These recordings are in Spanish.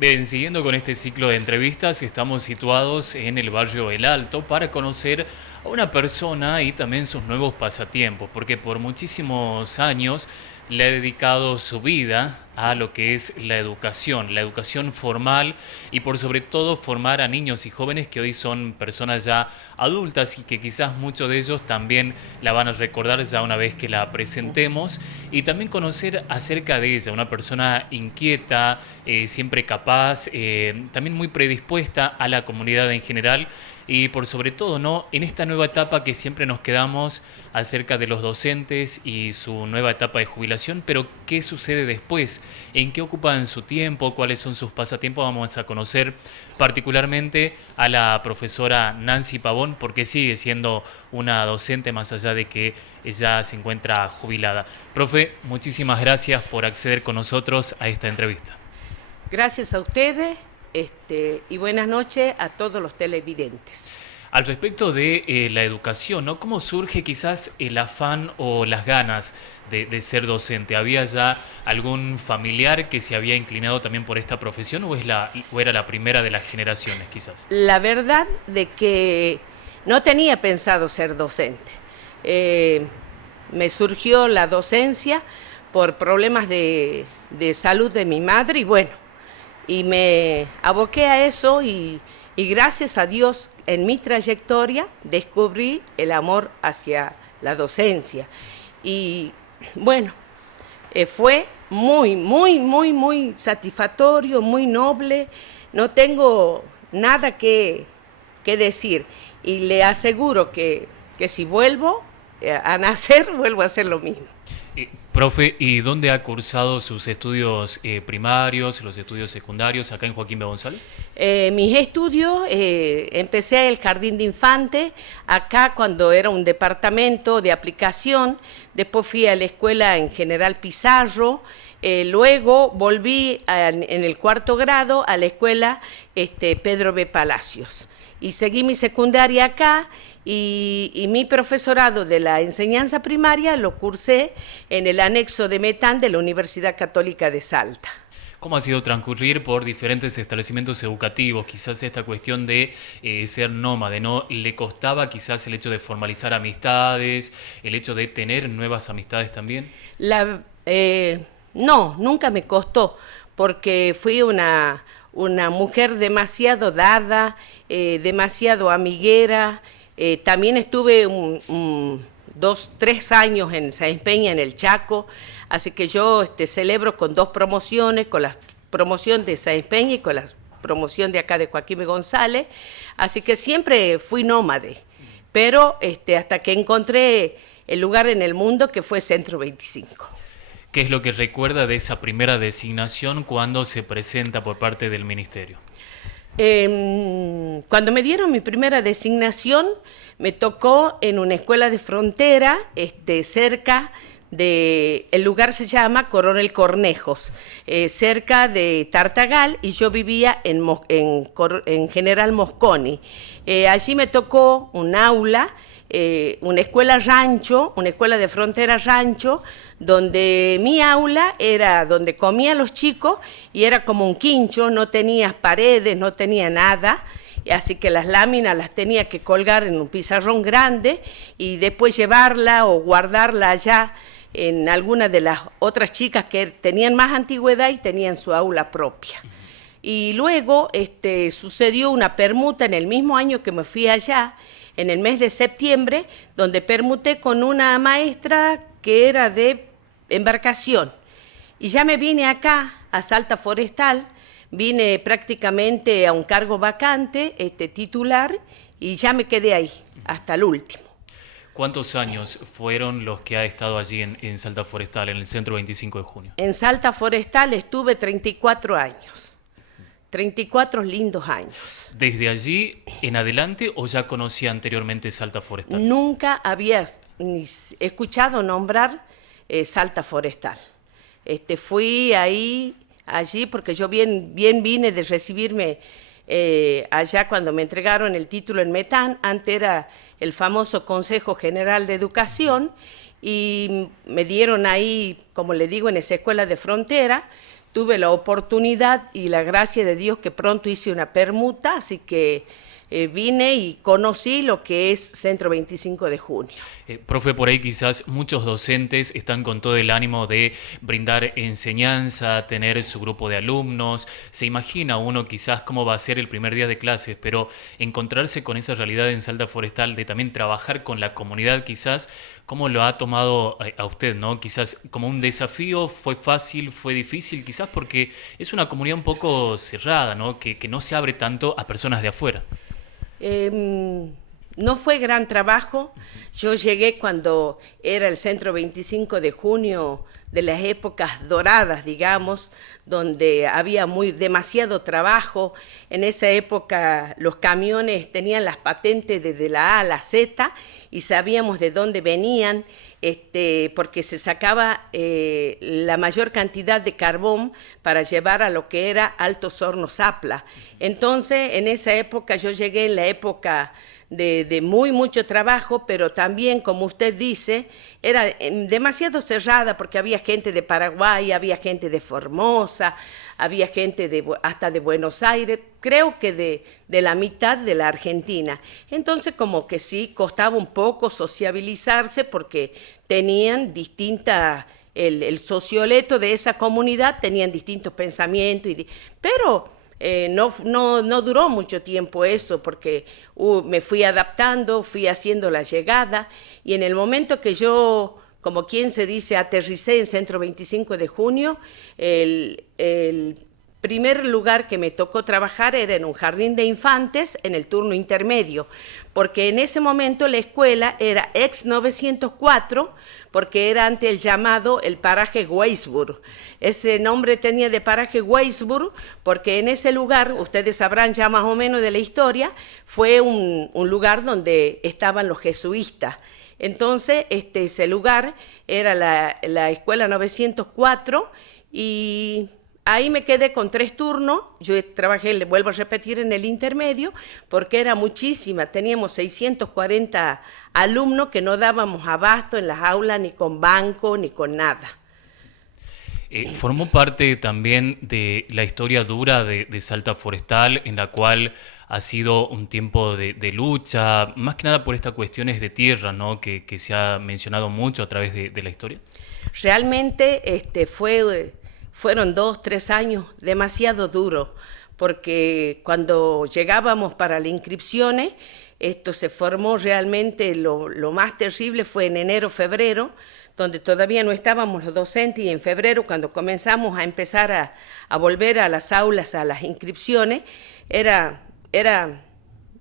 Bien, siguiendo con este ciclo de entrevistas, estamos situados en el barrio El Alto para conocer a una persona y también sus nuevos pasatiempos, porque por muchísimos años le ha dedicado su vida a lo que es la educación formal y por sobre todo formar a niños y jóvenes que hoy son personas ya adultas y que quizás muchos de ellos también la van a recordar ya una vez que la presentemos y también conocer acerca de ella, una persona inquieta, siempre capaz, también muy predispuesta a la comunidad en general y por sobre todo, ¿no? En esta nueva etapa que siempre nos quedamos acerca de los docentes y su nueva etapa de jubilación, pero ¿qué sucede después? ¿En qué ocupan su tiempo? ¿Cuáles son sus pasatiempos? Vamos a conocer particularmente a la profesora Nancy Pavón, porque sigue siendo una docente más allá de que ella se encuentra jubilada. Profe, muchísimas gracias por acceder con nosotros a esta entrevista. Gracias a ustedes, y buenas noches a todos los televidentes. Al respecto de la educación, ¿no? ¿Cómo surge quizás el afán o las ganas de ser docente? ¿Había ya algún familiar que se había inclinado también por esta profesión o era la primera de las generaciones quizás? La verdad de que no tenía pensado ser docente. Eh, Me surgió la docencia por problemas de salud de mi madre y bueno, y me aboqué a eso y gracias a Dios en mi trayectoria descubrí el amor hacia la docencia. Y bueno, fue muy satisfactorio, muy noble. No tengo nada que decir y le aseguro que si vuelvo a nacer, vuelvo a hacer lo mismo. Profe, ¿y dónde ha cursado sus estudios primarios, los estudios secundarios, acá en Joaquín B. González? Mis estudios, empecé el jardín de infantes, acá cuando era un departamento de aplicación, después fui a la escuela en General Pizarro, luego volví en el cuarto grado a la escuela Pedro B. Palacios y seguí mi secundaria acá y mi profesorado de la enseñanza primaria lo cursé en el anexo de Metán de la Universidad Católica de Salta. ¿Cómo ha sido transcurrir por diferentes establecimientos educativos? Quizás esta cuestión de ser nómade, ¿no? ¿Le costaba quizás el hecho de formalizar amistades, el hecho de tener nuevas amistades también? La, no, nunca me costó, porque fui una mujer demasiado dada, demasiado amiguera. También estuve 2, 3 años en Sáenz Peña, en el Chaco, así que yo celebro con 2 promociones, con la promoción de Sáenz Peña y con la promoción de acá de Joaquín González, así que siempre fui nómade, pero hasta que encontré el lugar en el mundo que fue Centro 25. ¿Qué es lo que recuerda de esa primera designación cuando se presenta por parte del ministerio? Cuando me dieron mi primera designación, me tocó en una escuela de frontera, cerca de, el lugar se llama Coronel Cornejos, cerca de Tartagal, y yo vivía en General Mosconi. Allí me tocó un aula, una escuela rancho, una escuela de frontera rancho, donde mi aula era donde comían los chicos y era como un quincho, no tenía paredes, no tenía nada, así que las láminas las tenía que colgar en un pizarrón grande y después llevarla o guardarla allá en alguna de las otras chicas que tenían más antigüedad y tenían su aula propia. Y luego sucedió una permuta en el mismo año que me fui allá, en el mes de septiembre, donde permuté con una maestra que era de embarcación. Y ya me vine acá, a Salta Forestal, vine prácticamente a un cargo vacante, titular, y ya me quedé ahí, hasta el último. ¿Cuántos años fueron los que ha estado allí en Salta Forestal, en el Centro 25 de Junio? En Salta Forestal estuve 34 años, 34 lindos años. ¿Desde allí en adelante o ya conocía anteriormente Salta Forestal? Nunca había ni escuchado nombrar Salta Forestal. Fui allí porque yo bien vine de recibirme allá cuando me entregaron el título en Metán, antes era el famoso Consejo General de Educación, y me dieron ahí, como le digo, en esa escuela de frontera, tuve la oportunidad y la gracia de Dios que pronto hice una permuta, así que vine y conocí lo que es Centro 25 de Junio. Profe, por ahí quizás muchos docentes están con todo el ánimo de brindar enseñanza, tener su grupo de alumnos. Se imagina uno quizás cómo va a ser el primer día de clases, pero encontrarse con esa realidad en Salta Forestal de también trabajar con la comunidad quizás, ¿cómo lo ha tomado a usted, no? Quizás como un desafío, ¿fue fácil, fue difícil? Quizás porque es una comunidad un poco cerrada, ¿no? Que no se abre tanto a personas de afuera. No fue gran trabajo. Yo llegué cuando era el Centro 25 de Junio de las épocas doradas, digamos, donde había demasiado trabajo. En esa época los camiones tenían las patentes desde la A a la Z y sabíamos de dónde venían, porque se sacaba la mayor cantidad de carbón para llevar a lo que era Altos Hornos Zapla. Entonces, en esa época, yo llegué en la época de mucho trabajo, pero también, como usted dice, era demasiado cerrada porque había gente de Paraguay, había gente de Formosa, había gente hasta de Buenos Aires, creo que de la mitad de la Argentina. Entonces, como que sí, costaba un poco sociabilizarse porque tenían el socioleto de esa comunidad tenían distintos pensamientos, pero no duró mucho tiempo eso porque me fui adaptando, fui haciendo la llegada y en el momento que yo, como quien se dice, aterricé en Centro 25 de Junio, el primer lugar que me tocó trabajar era en un jardín de infantes en el turno intermedio, porque en ese momento la escuela era ex 904, porque era ante el llamado el paraje Weisburg. Ese nombre tenía de paraje Weisburg porque en ese lugar, ustedes sabrán ya más o menos de la historia, fue un lugar donde estaban los jesuitas. Entonces, ese lugar era la escuela 904 y ahí me quedé con 3 turnos. Yo trabajé, le vuelvo a repetir, en el intermedio, porque era muchísima. Teníamos 640 alumnos que no dábamos abasto en las aulas, ni con banco, ni con nada. Formó parte también de la historia dura de Salta Forestal, en la cual ha sido un tiempo de lucha, más que nada por estas cuestiones de tierra, ¿no? Que se ha mencionado mucho a través de la historia. Realmente fueron 2, 3 años demasiado duros, porque cuando llegábamos para las inscripciones, esto se formó realmente, lo más terrible fue en enero, febrero, donde todavía no estábamos los docentes, y en febrero, cuando comenzamos a empezar a volver a las aulas, a las inscripciones,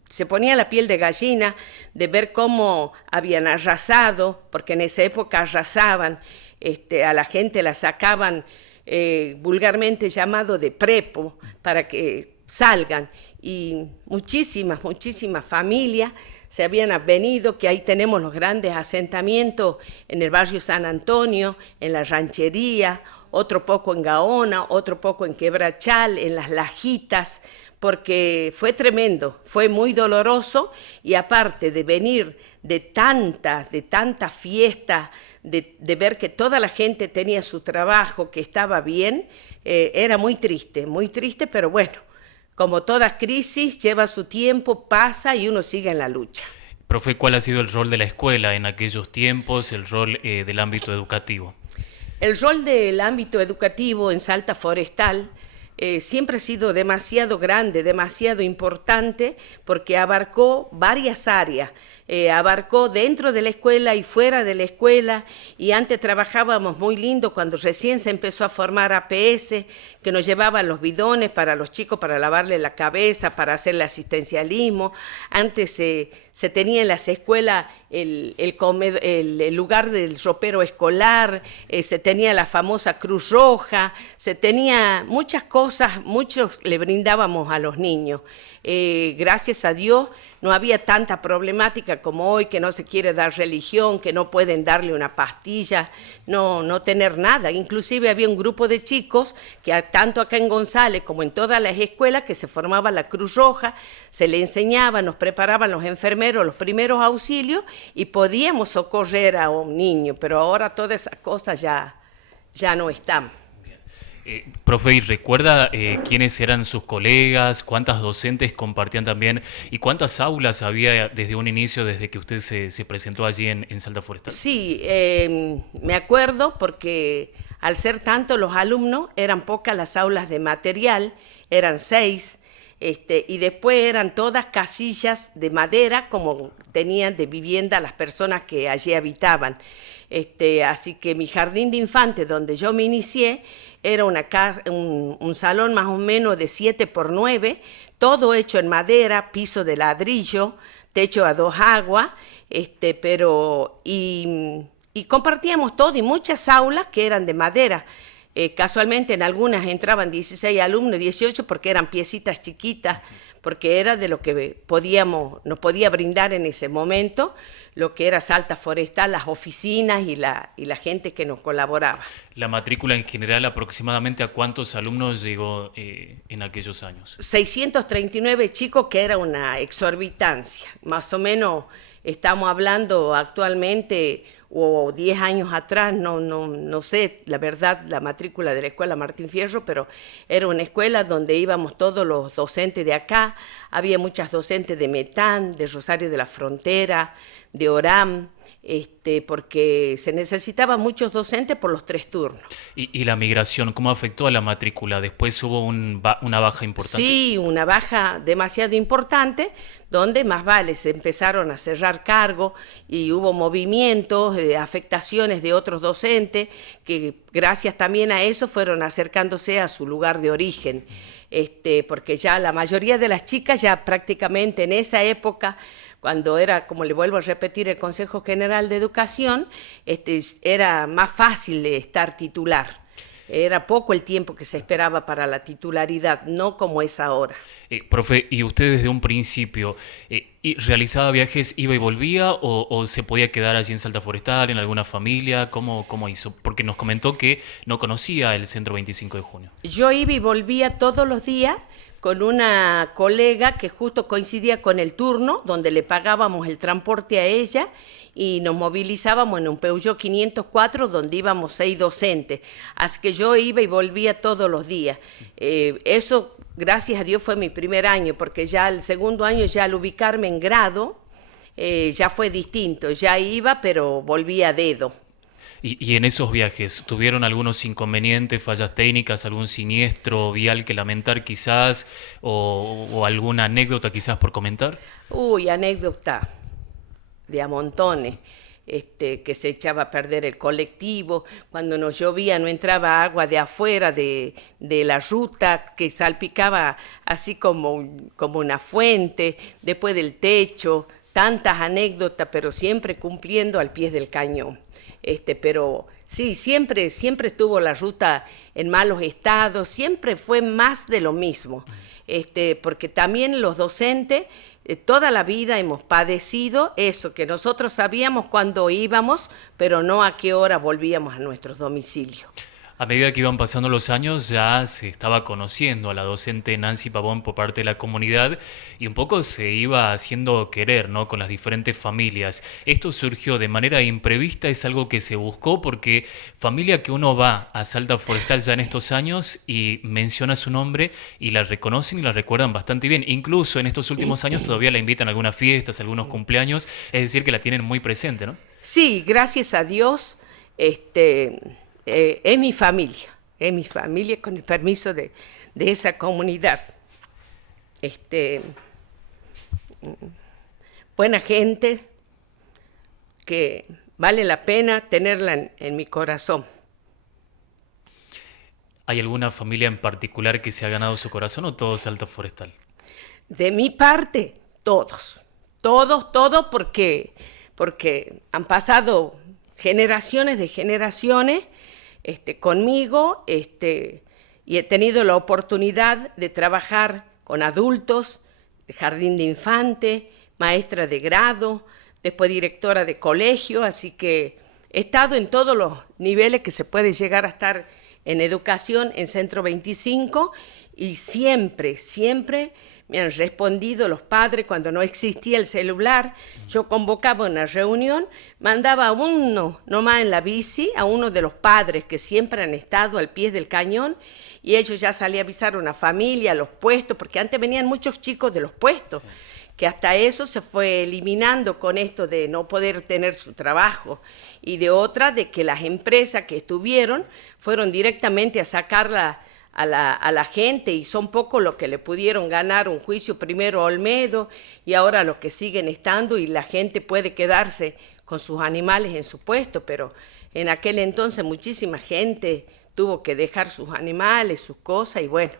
se ponía la piel de gallina de ver cómo habían arrasado, porque en esa época arrasaban, a la gente la sacaban vulgarmente llamado de prepo, para que salgan, y muchísimas familias se habían venido, que ahí tenemos los grandes asentamientos en el barrio San Antonio, en la Ranchería, otro poco en Gaona, otro poco en Quebrachal, en las Lajitas, porque fue tremendo, fue muy doloroso, y aparte de venir de tanta fiesta, de ver que toda la gente tenía su trabajo, que estaba bien, era muy triste, pero bueno, como toda crisis lleva su tiempo, pasa y uno sigue en la lucha. Profe, ¿cuál ha sido el rol de la escuela en aquellos tiempos, el rol del ámbito educativo? El rol del ámbito educativo en Salta Forestal siempre ha sido demasiado grande, demasiado importante, porque abarcó varias áreas. Abarcó dentro de la escuela y fuera de la escuela, y antes trabajábamos muy lindo cuando recién se empezó a formar APS, que nos llevaban los bidones para los chicos para lavarle la cabeza, para hacerle asistencialismo. Antes se tenía en las escuelas el lugar del ropero escolar, se tenía la famosa Cruz Roja, se tenía muchas cosas, muchos le brindábamos a los niños. Gracias a Dios no había tanta problemática como hoy, que no se quiere dar religión, que no pueden darle una pastilla, no tener nada. Inclusive había un grupo de chicos que tanto acá en González como en todas las escuelas, que se formaba la Cruz Roja, se le enseñaba, nos preparaban los enfermeros los primeros auxilios y podíamos socorrer a un niño, pero ahora todas esas cosas ya no están. Profe, ¿y recuerda quiénes eran sus colegas, cuántas docentes compartían también y cuántas aulas había desde un inicio, desde que usted se presentó allí en Salta Forestal? Sí, me acuerdo porque al ser tantos los alumnos, eran pocas las aulas de material, eran 6, y después eran todas casillas de madera como tenían de vivienda las personas que allí habitaban. Así que mi jardín de infantes, donde yo me inicié, era un salón más o menos de 7 por 9, todo hecho en madera, piso de ladrillo, techo a 2 aguas, y compartíamos todo y muchas aulas que eran de madera. Casualmente en algunas entraban 16 alumnos, 18 porque eran piecitas chiquitas, porque era de lo que nos podía brindar en ese momento, lo que era Salta Forestal, las oficinas y la gente que nos colaboraba. La matrícula en general, aproximadamente a cuántos alumnos llegó en aquellos años. 639 chicos, que era una exorbitancia. Más o menos estamos hablando actualmente, o 10 años atrás, no sé, la verdad, la matrícula de la escuela Martín Fierro, pero era una escuela donde íbamos todos los docentes de acá, había muchas docentes de Metán, de Rosario de la Frontera, de Orán, porque se necesitaban muchos docentes por los 3 turnos. ¿Y la migración, cómo afectó a la matrícula? Después hubo una baja importante. Sí, una baja demasiado importante, donde más vale se empezaron a cerrar cargos y hubo movimientos, afectaciones de otros docentes que gracias también a eso fueron acercándose a su lugar de origen. Porque ya la mayoría de las chicas ya prácticamente en esa época, cuando era, como le vuelvo a repetir, el Consejo General de Educación, era más fácil de estar titular. Era poco el tiempo que se esperaba para la titularidad, no como es ahora. Profe, ¿y usted desde un principio realizaba viajes, iba y volvía o se podía quedar allí en Salta Forestal, en alguna familia? ¿Cómo hizo? Porque nos comentó que no conocía el Centro 25 de Junio. Yo iba y volvía todos los días con una colega que justo coincidía con el turno, donde le pagábamos el transporte a ella y nos movilizábamos en un Peugeot 504 donde íbamos 6 docentes. Así que yo iba y volvía todos los días. Eso, gracias a Dios, fue mi primer año, porque ya el segundo año, ya al ubicarme en grado, ya fue distinto. Ya iba, pero volvía a dedo. Y en esos viajes, ¿tuvieron algunos inconvenientes, fallas técnicas, algún siniestro vial que lamentar quizás, o alguna anécdota quizás por comentar? Uy, anécdota de a montones. Que se echaba a perder el colectivo, cuando nos llovía no entraba agua de afuera de la ruta, que salpicaba así como una fuente, después del techo, tantas anécdotas, pero siempre cumpliendo al pie del cañón. Pero sí, siempre estuvo la ruta en malos estados, siempre fue más de lo mismo, porque también los docentes toda la vida hemos padecido eso, que nosotros sabíamos cuándo íbamos, pero no a qué hora volvíamos a nuestros domicilios. A medida que iban pasando los años ya se estaba conociendo a la docente Nancy Pavón por parte de la comunidad y un poco se iba haciendo querer, ¿no?, con las diferentes familias. Esto surgió de manera imprevista, es algo que se buscó porque familia que uno va a Salta Forestal ya en estos años y menciona su nombre y la reconocen y la recuerdan bastante bien. Incluso en estos últimos años todavía la invitan a algunas fiestas, a algunos cumpleaños, es decir que la tienen muy presente, ¿no? Sí, gracias a Dios, es mi familia con el permiso de esa comunidad. Buena gente que vale la pena tenerla en mi corazón. ¿Hay alguna familia en particular que se ha ganado su corazón o todo Salta Forestal? De mi parte, todos, porque han pasado generaciones de generaciones conmigo, y he tenido la oportunidad de trabajar con adultos, de jardín de infantes, maestra de grado, después directora de colegio, así que he estado en todos los niveles que se puede llegar a estar en educación en Centro 25 y siempre me han respondido los padres cuando no existía el celular. Yo convocaba una reunión, mandaba a uno nomás en la bici, a uno de los padres que siempre han estado al pie del cañón, y ellos ya salían a avisar a una familia, a los puestos, porque antes venían muchos chicos de los puestos, que hasta eso se fue eliminando con esto de no poder tener su trabajo, y de otra de que las empresas que estuvieron fueron directamente a sacarla a la gente, y son pocos los que le pudieron ganar un juicio, primero a Olmedo y ahora los que siguen estando, y la gente puede quedarse con sus animales en su puesto, pero en aquel entonces muchísima gente tuvo que dejar sus animales, sus cosas, y bueno,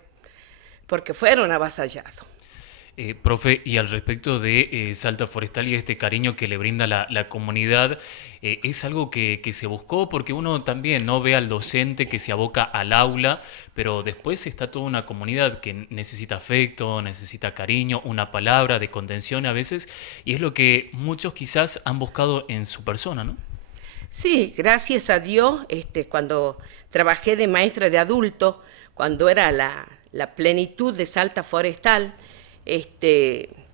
porque fueron avasallados. Profe, y al respecto de Salta Forestal y este cariño que le brinda la comunidad, ¿es algo que se buscó? Porque uno también no ve al docente que se aboca al aula, pero después está toda una comunidad que necesita afecto, necesita cariño, una palabra de contención a veces, y es lo que muchos quizás han buscado en su persona, ¿no? Sí, gracias a Dios, cuando trabajé de maestra de adulto, cuando era la plenitud de Salta Forestal,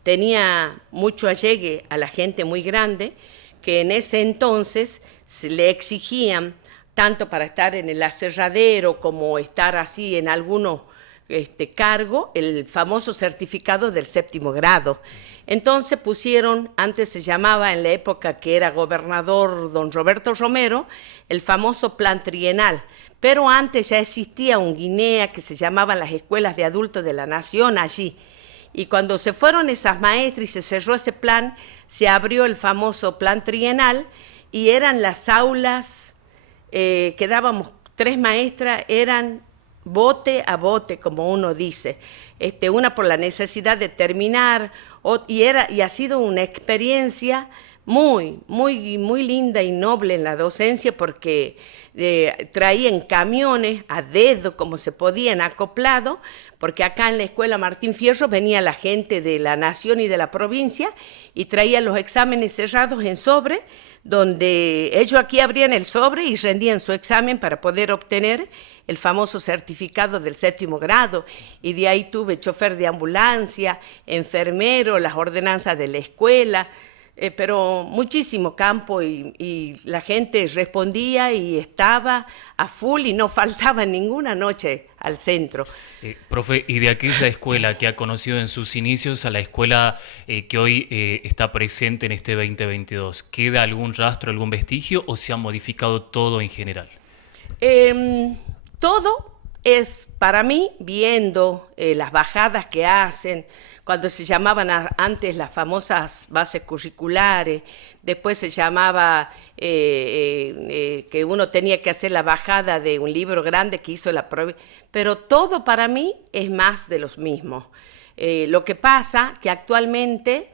tenía mucho allegue a la gente muy grande, que en ese entonces se le exigían, tanto para estar en el aserradero como estar así en algunos cargo, el famoso certificado del 7º grado. Entonces pusieron, antes se llamaba, en la época que era gobernador don Roberto Romero, el famoso plan trienal, pero antes ya existía un Guinea que se llamaban las escuelas de adultos de la nación allí. Y cuando se fueron esas maestras y se cerró ese plan, se abrió el famoso plan trienal, y eran las aulas, que dábamos 3 maestras, eran bote a bote, como uno dice, una por la necesidad de terminar, y ha sido una experiencia muy, muy, muy linda y noble en la docencia, porque traían camiones a dedo, como se podían, acoplado, porque acá en la escuela Martín Fierro venía la gente de la nación y de la provincia y traían los exámenes cerrados en sobre, donde ellos aquí abrían el sobre y rendían su examen para poder obtener el famoso certificado del 7º grado, y de ahí tuve chofer de ambulancia, enfermero, las ordenanzas de la escuela, pero muchísimo campo, y la gente respondía y estaba a full y no faltaba ninguna noche al centro. Profe, y de aquella escuela que ha conocido en sus inicios a la escuela que hoy está presente en este 2022, ¿queda algún rastro, algún vestigio o se ha modificado todo en general? Todo es, para mí, viendo las bajadas que hacen, cuando se llamaban antes las famosas bases curriculares, después se llamaba que uno tenía que hacer la bajada de un libro grande que hizo la provincia, pero todo para mí es más de los mismos. Lo que pasa que actualmente,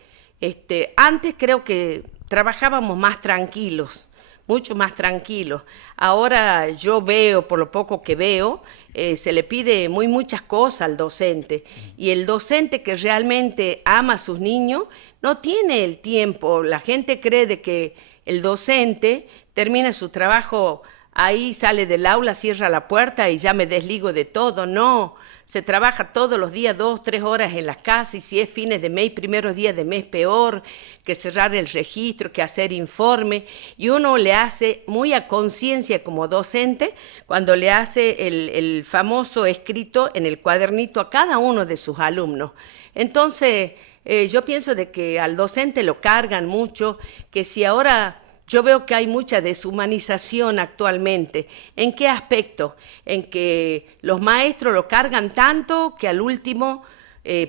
antes creo que trabajábamos más tranquilos, mucho más tranquilos. Ahora yo veo, por lo poco que veo, se le pide muchas cosas al docente, y el docente que realmente ama a sus niños no tiene el tiempo. La gente cree de que el docente termina su trabajo ahí, sale del aula, cierra la puerta y ya me desligo de todo. No, se trabaja todos los días 2, 3 horas en las casas, y si es fines de mes, primeros días de mes, peor, que cerrar el registro, que hacer informe, y uno le hace muy a conciencia como docente cuando le hace el famoso escrito en el cuadernito a cada uno de sus alumnos. Entonces, yo pienso de que al docente lo cargan mucho, que si ahora... Yo veo que hay mucha deshumanización actualmente. ¿En qué aspecto? En que los maestros lo cargan tanto que al último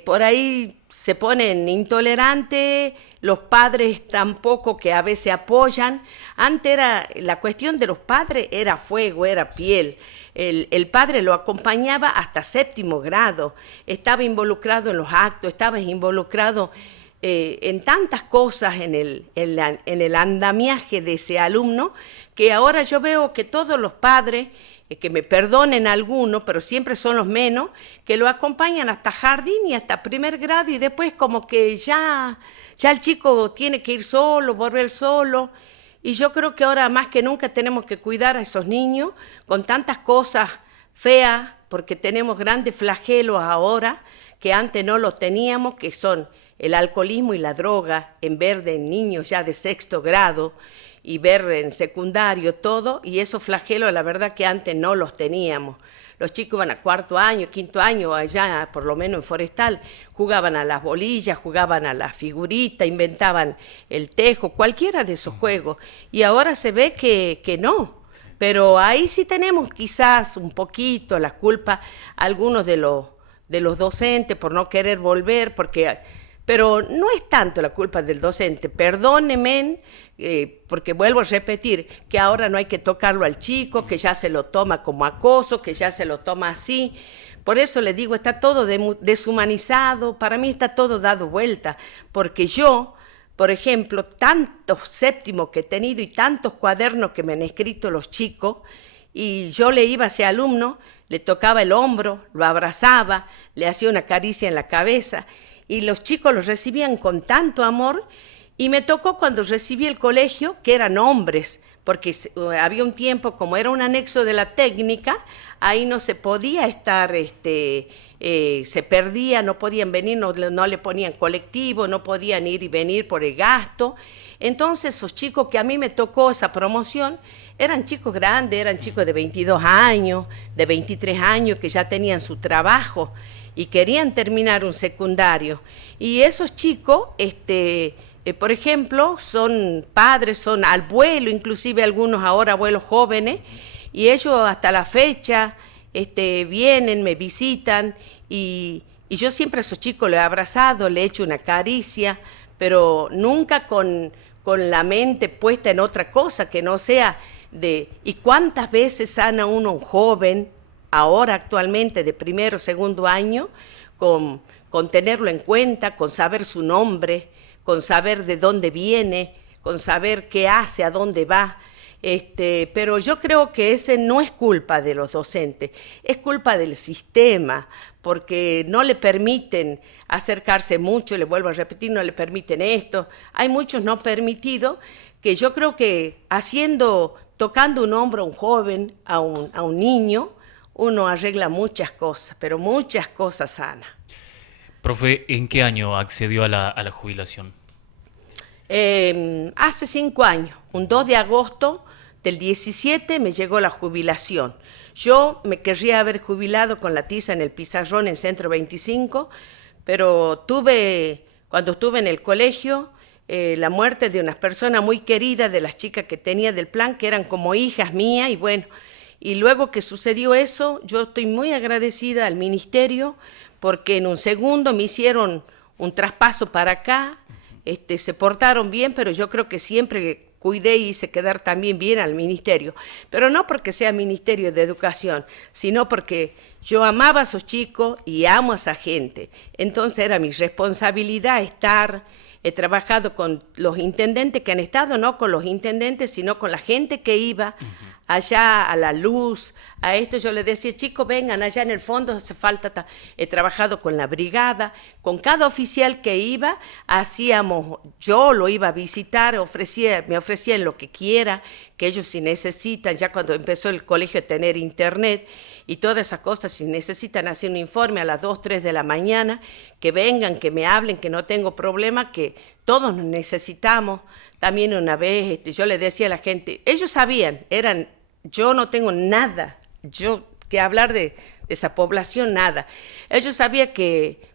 por ahí se ponen intolerantes, los padres tampoco, que a veces apoyan. Antes era la cuestión de los padres, era fuego, era piel. El padre lo acompañaba hasta 7º grado, estaba involucrado en los actos, estaba involucrado en tantas cosas en el andamiaje de ese alumno, que ahora yo veo que todos los padres, que me perdonen algunos, pero siempre son los menos, que lo acompañan hasta jardín y hasta 1º grado, y después como que ya el chico tiene que ir solo, volver solo. Y yo creo que ahora más que nunca tenemos que cuidar a esos niños con tantas cosas feas, porque tenemos grandes flagelos ahora, que antes no los teníamos, que son el alcoholismo y la droga, en ver de niños ya de sexto grado y ver en secundario todo, y esos flagelos la verdad que antes no los teníamos. Los chicos iban a cuarto año, quinto año, allá por lo menos en Forestal, jugaban a las bolillas, jugaban a la figurita, inventaban el tejo, cualquiera de esos juegos. Y ahora se ve que no. Pero ahí sí tenemos quizás un poquito la culpa, algunos de los docentes por no querer volver, pero no es tanto la culpa del docente, perdónenme, porque vuelvo a repetir que ahora no hay que tocarlo al chico, que ya se lo toma como acoso, que ya se lo toma así. Por eso le digo, está todo deshumanizado, para mí está todo dado vuelta, porque yo, por ejemplo, tantos séptimos que he tenido y tantos cuadernos que me han escrito los chicos, y yo le iba a ese alumno, le tocaba el hombro, lo abrazaba, le hacía una caricia en la cabeza, y los chicos los recibían con tanto amor, y me tocó cuando recibí el colegio, que eran hombres, porque había un tiempo, como era un anexo de la técnica, ahí no se podía estar, se perdía, no podían venir, no le ponían colectivo, no podían ir y venir por el gasto. Entonces, esos chicos que a mí me tocó esa promoción, eran chicos grandes, eran chicos de 22 años, de 23 años, que ya tenían su trabajo y querían terminar un secundario. Y esos chicos, por ejemplo, son padres, son abuelos, inclusive algunos ahora abuelos jóvenes, y ellos hasta la fecha vienen, me visitan, y yo siempre a esos chicos les he abrazado, le he hecho una caricia, pero nunca con la mente puesta en otra cosa, que no sea ¿y cuántas veces sana uno un joven, ahora actualmente de primero o segundo año, con tenerlo en cuenta, con saber su nombre, con saber de dónde viene, con saber qué hace, a dónde va? Pero yo creo que ese no es culpa de los docentes, es culpa del sistema, porque no le permiten acercarse mucho, le vuelvo a repetir, no le permiten esto. Hay muchos no permitidos que yo creo que tocando un hombro a un joven, a un niño, uno arregla muchas cosas, pero muchas cosas sanas. Profe, ¿en qué año accedió a la jubilación? Hace 5 años, un 2 de agosto del 17 me llegó la jubilación. Yo me querría haber jubilado con la tiza en el pizarrón en Centro 25, pero cuando estuve en el colegio, la muerte de unas personas muy queridas, de las chicas que tenía del plan, que eran como hijas mías, y bueno, y luego que sucedió eso, yo estoy muy agradecida al ministerio, porque en un segundo me hicieron un traspaso para acá, se portaron bien, pero yo creo que siempre cuidé y hice quedar también bien al ministerio, pero no porque sea Ministerio de Educación, sino porque yo amaba a esos chicos y amo a esa gente. Entonces era mi responsabilidad he trabajado con los intendentes que han estado, no con los intendentes, sino con la gente que iba allá a la luz, a esto. Yo les decía, chicos, vengan, allá en el fondo hace falta. He trabajado con la brigada, con cada oficial que iba, yo lo iba a visitar, me ofrecían lo que quiera, que ellos si necesitan, ya cuando empezó el colegio a tener internet y todas esas cosas, si necesitan hacer un informe a las 2, 3 de la mañana, que vengan, que me hablen, que no tengo problema, que todos nos necesitamos. También una vez yo le decía a la gente, ellos sabían, yo no tengo nada, que hablar de esa población, nada. Ellos sabían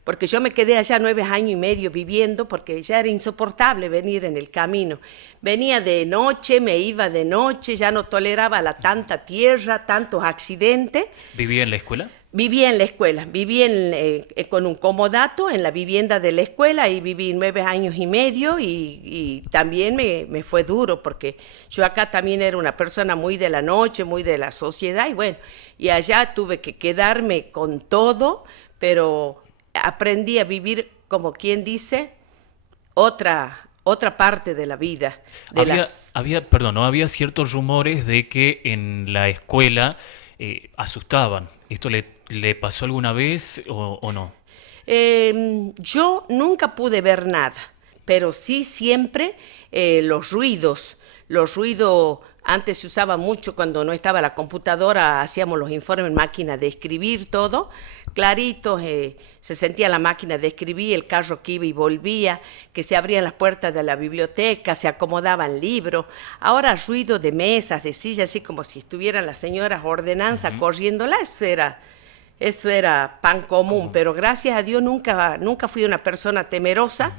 porque yo me quedé allá 9 años y medio viviendo, porque ya era insoportable venir en el camino. Venía de noche, me iba de noche, ya no toleraba tanta tierra, tantos accidentes. ¿Vivía en la escuela? Vivía en la escuela, con un comodato en la vivienda de la escuela, y viví 9 años y medio, y también me fue duro, porque yo acá también era una persona muy de la noche, muy de la sociedad, y bueno, y allá tuve que quedarme con todo, pero aprendí a vivir, como quien dice, otra parte de la vida. Había ciertos rumores de que en la escuela asustaban. ¿Esto le pasó alguna vez o no? Yo nunca pude ver nada, pero sí siempre los ruidos. Los ruidos, antes se usaba mucho cuando no estaba la computadora, hacíamos los informes en máquina de escribir, todo, claritos, se sentía la máquina de escribir, el carro que iba y volvía, que se abrían las puertas de la biblioteca, se acomodaban libros. Ahora ruido de mesas, de sillas, así como si estuvieran las señoras ordenanza corriéndola, eso era pan común, pero gracias a Dios nunca fui una persona temerosa.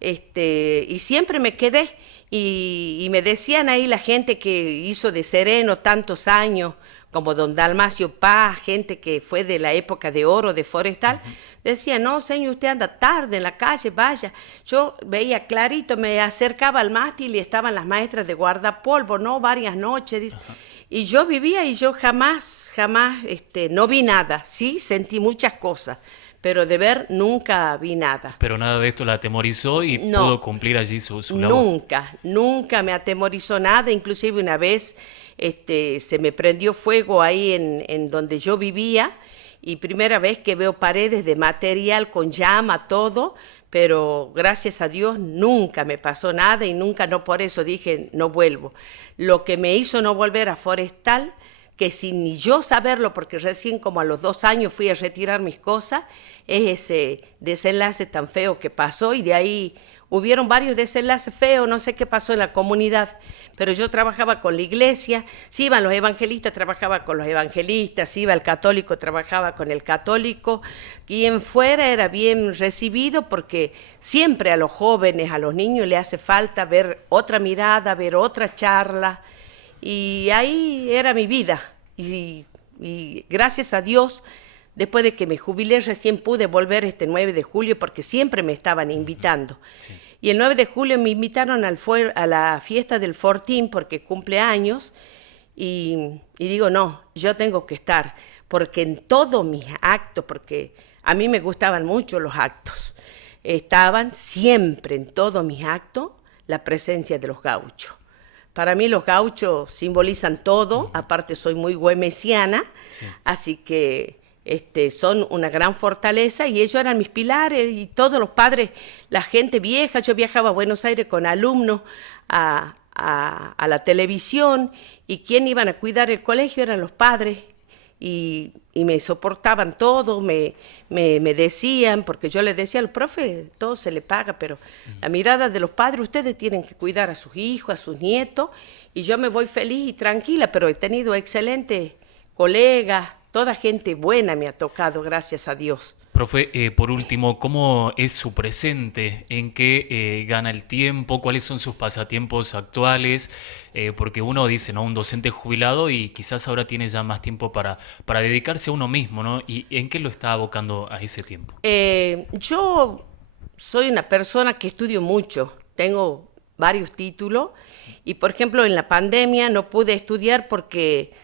Y siempre me quedé, y me decían ahí la gente que hizo de sereno tantos años, como don Dalmacio Paz, gente que fue de la época de oro de Forestal, decían, no, señor, usted anda tarde en la calle, vaya. Yo veía clarito, me acercaba al mástil y estaban las maestras de guardapolvo, ¿no? Varias noches, dice. Y yo vivía y yo jamás, no vi nada, sí, sentí muchas cosas, pero de ver nunca vi nada. Pero nada de esto la atemorizó y No, pudo cumplir allí su labor. nunca me atemorizó nada, inclusive una vez se me prendió fuego ahí en donde yo vivía, y primera vez que veo paredes de material con llama, todo, pero gracias a Dios nunca me pasó nada y nunca, no por eso dije no vuelvo. Lo que me hizo no volver a Forestal, que sin ni yo saberlo, porque recién como a los 2 años fui a retirar mis cosas, es ese desenlace tan feo que pasó, y de ahí hubieron varios desenlaces feos, no sé qué pasó en la comunidad, pero yo trabajaba con la iglesia, si iban los evangelistas, trabajaba con los evangelistas, si iba el católico, trabajaba con el católico, y en fuera era bien recibido, porque siempre a los jóvenes, a los niños le hace falta ver otra mirada, ver otra charla, y ahí era mi vida, y gracias a Dios, después de que me jubilé, recién pude volver este 9 de julio, porque siempre me estaban invitando. Sí. Y el 9 de julio me invitaron a la fiesta del Fortín, porque cumple años, y digo, no, yo tengo que estar, porque en todos mis actos, porque a mí me gustaban mucho los actos, estaban siempre en todos mis actos la presencia de los gauchos. Para mí los gauchos simbolizan todo, aparte soy muy güemesiana, sí. Así que son una gran fortaleza, y ellos eran mis pilares, y todos los padres, la gente vieja. Yo viajaba a Buenos Aires con alumnos a la televisión, y quien iban a cuidar el colegio eran los padres, y me soportaban todo, me decían, porque yo les decía al profe, todo se le paga, pero la mirada de los padres, ustedes tienen que cuidar a sus hijos, a sus nietos, y yo me voy feliz y tranquila, pero he tenido excelentes colegas, toda gente buena me ha tocado, gracias a Dios. Profe, por último, ¿cómo es su presente? ¿En qué gana el tiempo? ¿Cuáles son sus pasatiempos actuales? Porque uno dice, ¿no? Un docente jubilado, y quizás ahora tiene ya más tiempo para dedicarse a uno mismo, ¿no? ¿Y en qué lo está abocando a ese tiempo? Yo soy una persona que estudio mucho, tengo varios títulos, y por ejemplo en la pandemia no pude estudiar porque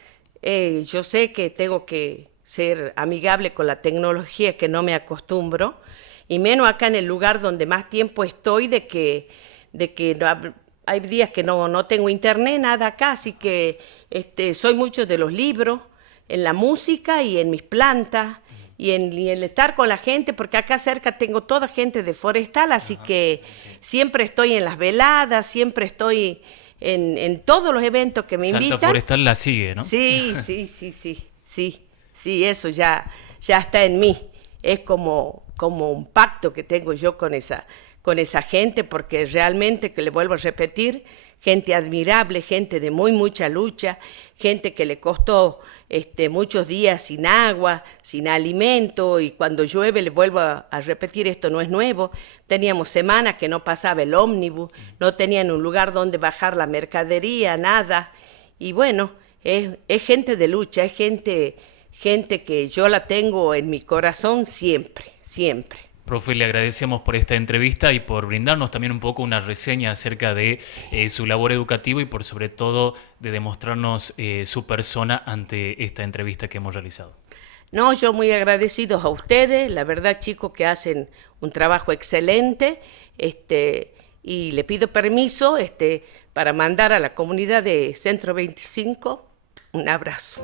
yo sé que tengo que ser amigable con la tecnología, que no me acostumbro, y menos acá en el lugar donde más tiempo estoy, de que no, hay días que no tengo internet, nada acá, así que soy mucho de los libros, en la música y en mis plantas, y en el estar con la gente, porque acá cerca tengo toda gente de Forestal, así que sí. Siempre estoy en las veladas, siempre estoy en todos los eventos que me invitan. Salta Forestal la sigue, ¿no? Sí, eso ya está en mí. Es como un pacto que tengo yo con esa gente, porque realmente, que le vuelvo a repetir, gente admirable, gente de mucha lucha, gente que le costó muchos días sin agua, sin alimento, y cuando llueve, le vuelvo a repetir, esto no es nuevo, teníamos semanas que no pasaba el ómnibus, no tenían un lugar donde bajar la mercadería, nada, y bueno, es gente de lucha, es gente que yo la tengo en mi corazón siempre. Profe, le agradecemos por esta entrevista y por brindarnos también un poco una reseña acerca de su labor educativa, y por sobre todo de demostrarnos su persona ante esta entrevista que hemos realizado. No, yo muy agradecidos a ustedes, la verdad, chicos, que hacen un trabajo excelente, y le pido permiso para mandar a la comunidad de Centro 25 un abrazo.